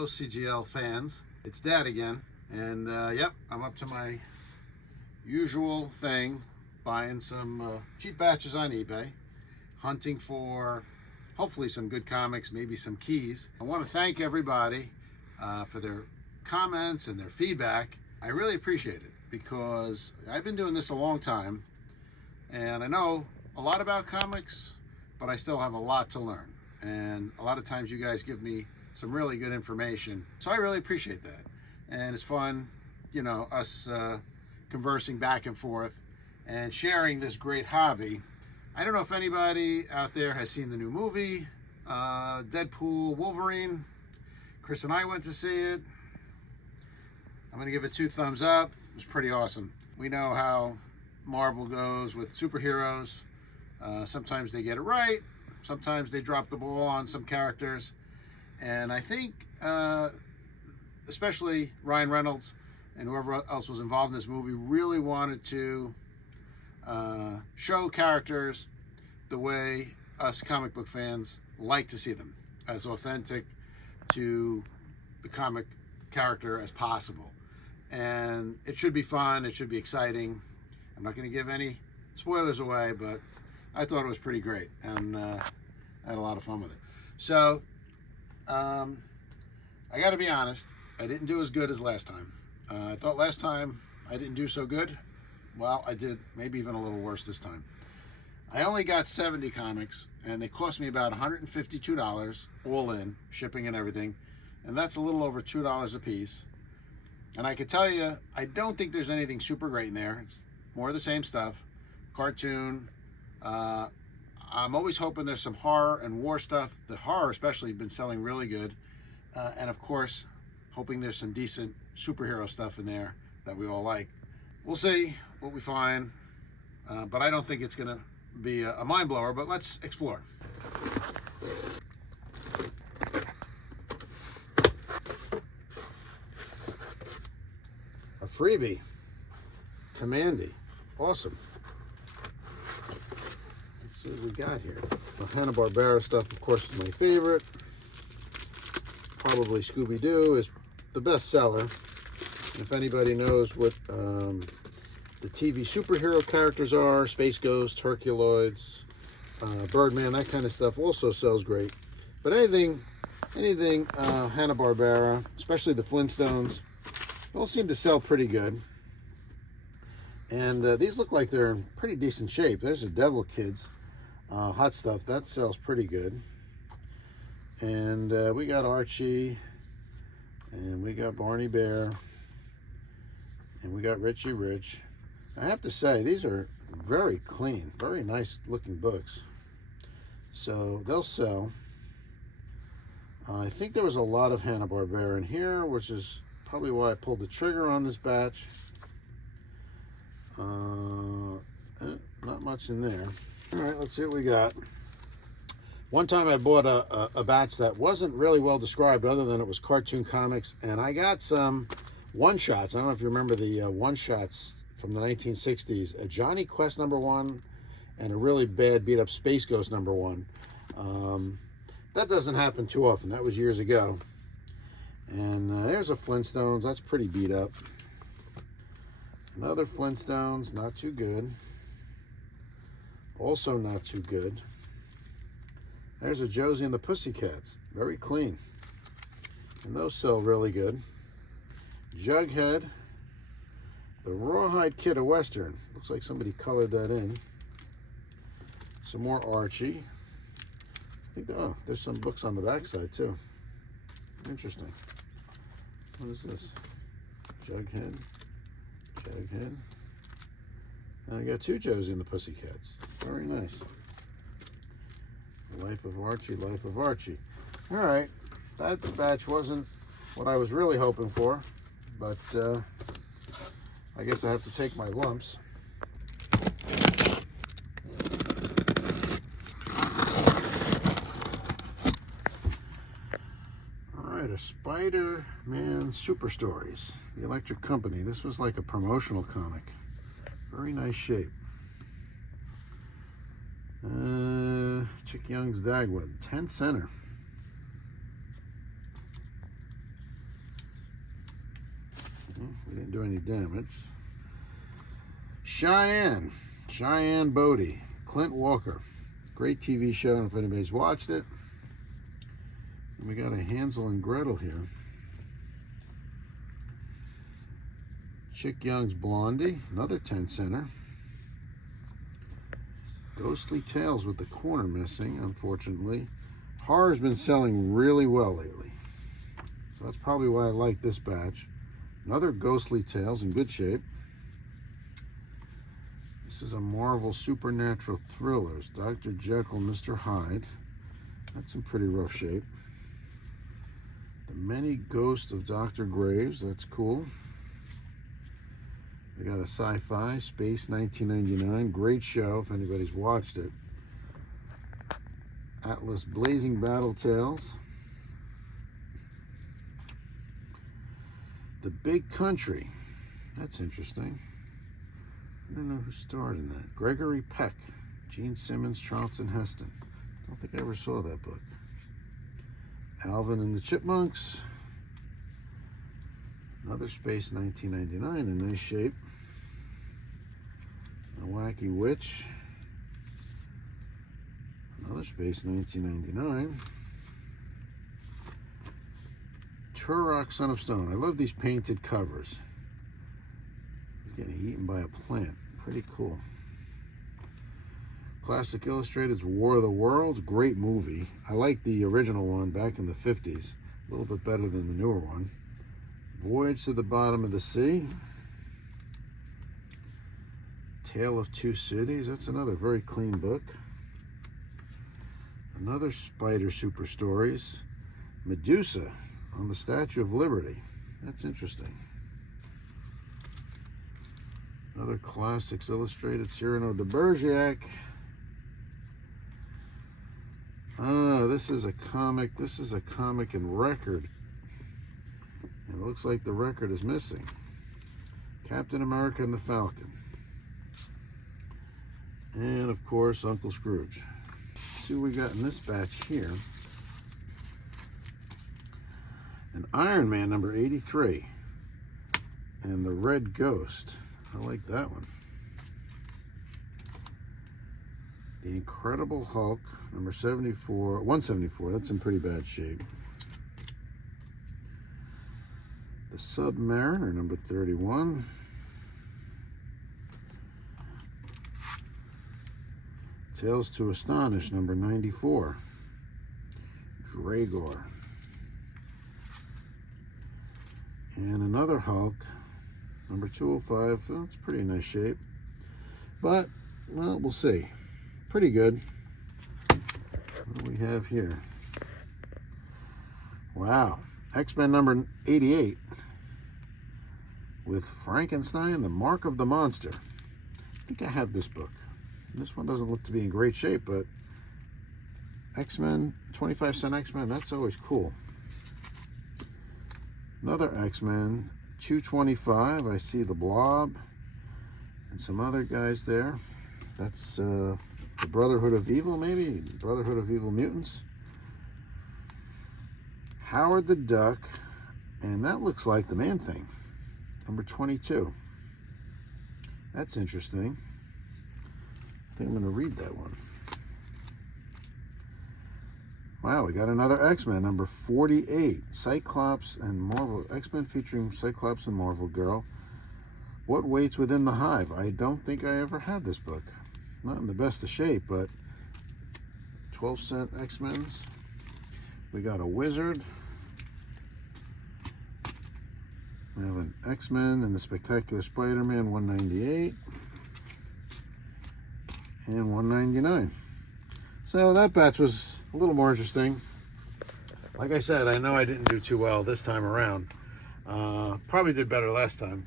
Hello CGL fans, it's Dad again, and yep, I'm up to my usual thing, buying some cheap batches on eBay, hunting for hopefully some good comics, maybe some keys. I want to thank everybody for their comments and their feedback. I really appreciate it because I've been doing this a long time and I know a lot about comics, but I still have a lot to learn, and a lot of times you guys give me some really good information, so I really appreciate that. And it's fun, you know, us conversing back and forth and sharing this great hobby. I don't know if anybody out there has seen the new movie, Deadpool Wolverine. Chris and I went to see it. I'm gonna give it 2 thumbs up. It was pretty awesome. We know how Marvel goes with superheroes. Sometimes they get it right, sometimes they drop the ball on some characters. And I think, especially Ryan Reynolds and whoever else was involved in this movie, really wanted to show characters the way us comic book fans like to see them, as authentic to the comic character as possible. And it should be fun, it should be exciting. I'm not going to give any spoilers away, but I thought it was pretty great, and I had a lot of fun with it. So, I got to be honest, I didn't do as good as last time. I thought last time I didn't do so good. Well, I did maybe even a little worse this time. I only got 70 comics, and they cost me about $152 all in, shipping and everything, and that's a little over $2 a piece. And I can tell you, I don't think there's anything super great in there. It's more of the same stuff, cartoon. I'm always hoping there's some horror and war stuff. The horror especially been selling really good. And of course, hoping there's some decent superhero stuff in there that we all like. We'll see what we find, but I don't think it's gonna be a mind blower, but let's explore. A freebie, Commandy, awesome. Let's see what we got here. The Hanna-Barbera stuff, of course, is my favorite. Probably Scooby-Doo is the best seller. If anybody knows what the TV superhero characters are, Space Ghost, Herculoids, Birdman, that kind of stuff also sells great. But anything Hanna-Barbera, especially the Flintstones, all seem to sell pretty good. And these look like they're in pretty decent shape. There's the Devil Kids. Hot Stuff, that sells pretty good. And we got Archie, and we got Barney Bear, and we got Richie Rich. I have to say, these are very clean, very nice looking books. So they'll sell. I think there was a lot of Hanna-Barbera in here, which is probably why I pulled the trigger on this batch. Not much in there. All right, let's see what we got. One time I bought a batch that wasn't really well described, other than it was cartoon comics, and I got some one-shots. I don't know if you remember the one-shots from the 1960s. A Johnny Quest #1 and a really bad beat-up Space Ghost #1. That doesn't happen too often. That was years ago. And there's a Flintstones. That's pretty beat up. Another Flintstones, not too good. Also not too good. There's a Josie and the Pussycats, very clean. And those sell really good. Jughead, the Rawhide Kid of Western. Looks like somebody colored that in. Some more Archie. I think, oh, there's some books on the backside too. Interesting. What is this? Jughead. Jughead. And I got 2 Josie and the Pussycats. Very nice. Life of Archie, Life of Archie. All right, that batch wasn't what I was really hoping for, but I guess I have to take my lumps. All right, a Spider-Man Super Stories, the Electric Company. This was like a promotional comic. Very nice shape. Chick Young's Dagwood, 10 center. damaged. Cheyenne Bodie, Clint Walker. Great TV show, I don't know if anybody's watched it. And we got a Hansel and Gretel here. Chick Young's Blondie, another 10-center. Ghostly Tales with the corner missing, unfortunately. Horror's been selling really well lately, so that's probably why I like this batch. Another Ghostly Tales in good shape. This is a Marvel Supernatural Thrillers, Dr. Jekyll, Mr. Hyde. That's in pretty rough shape. The Many Ghosts of Dr. Graves, that's cool. We got a Sci-Fi, Space 1999, great show if anybody's watched it. Atlas Blazing Battle Tales. The Big Country, that's interesting. I don't know who starred in that. Gregory Peck, Gene Simmons, Charlton Heston. I don't think I ever saw that book. Alvin and the Chipmunks. Another Space 1999 in nice shape. A Wacky Witch. Another Space 1999. Turok, Son of Stone. I love these painted covers. He's getting eaten by a plant. Pretty cool. Classic Illustrated's War of the Worlds. Great movie. I like the original one back in the 50s. A little bit better than the newer one. Voyage to the Bottom of the Sea. Tale of Two Cities. That's another very clean book. Another Spider Super Stories. Medusa on the Statue of Liberty. That's interesting. Another Classics Illustrated, Cyrano de Bergerac. This is a comic. This is a comic and record. And it looks like the record is missing. Captain America and the Falcon. And of course, Uncle Scrooge. Let's see what we got in this batch here. An Iron Man number 83. And the Red Ghost. I like that one. The Incredible Hulk number 174. That's in pretty bad shape. The Submariner number 31. Tales to Astonish number 94. Dragor. And another Hulk number 205. That's pretty nice shape, but well, we'll see. Pretty good. What do we have here? Wow, X-Men number 88 with Frankenstein, the Mark of the Monster. I think I have this book. This one doesn't look to be in great shape, but X-Men, 25-cent X-Men, that's always cool. Another X-Men, 225. I see the Blob and some other guys there. That's the Brotherhood of Evil, maybe? Brotherhood of Evil Mutants. Howard the Duck, and that looks like the Man-Thing, number 22. That's interesting. I think I'm going to read that one. Wow, we got another X-Men, number 48. Cyclops and Marvel. X-Men featuring Cyclops and Marvel Girl. What Waits Within the Hive? I don't think I ever had this book. Not in the best of shape, but 12-cent X-Men's. We got a Wizard. We have an X-Men and the Spectacular Spider-Man, 198. And 199. So that batch was a little more interesting. Like I said, I know I didn't do too well this time around. Probably did better last time.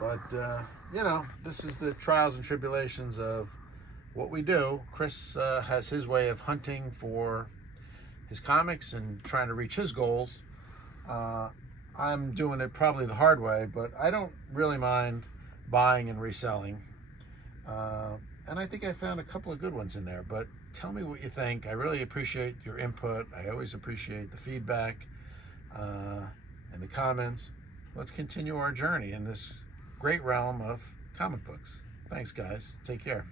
But, you know, this is the trials and tribulations of what we do. Chris has his way of hunting for his comics and trying to reach his goals. I'm doing it probably the hard way, but I don't really mind buying and reselling. And I think I found a couple of good ones in there, but tell me what you think. I really appreciate your input. I always appreciate the feedback and the comments. Let's continue our journey in this great realm of comic books. Thanks, guys. Take care.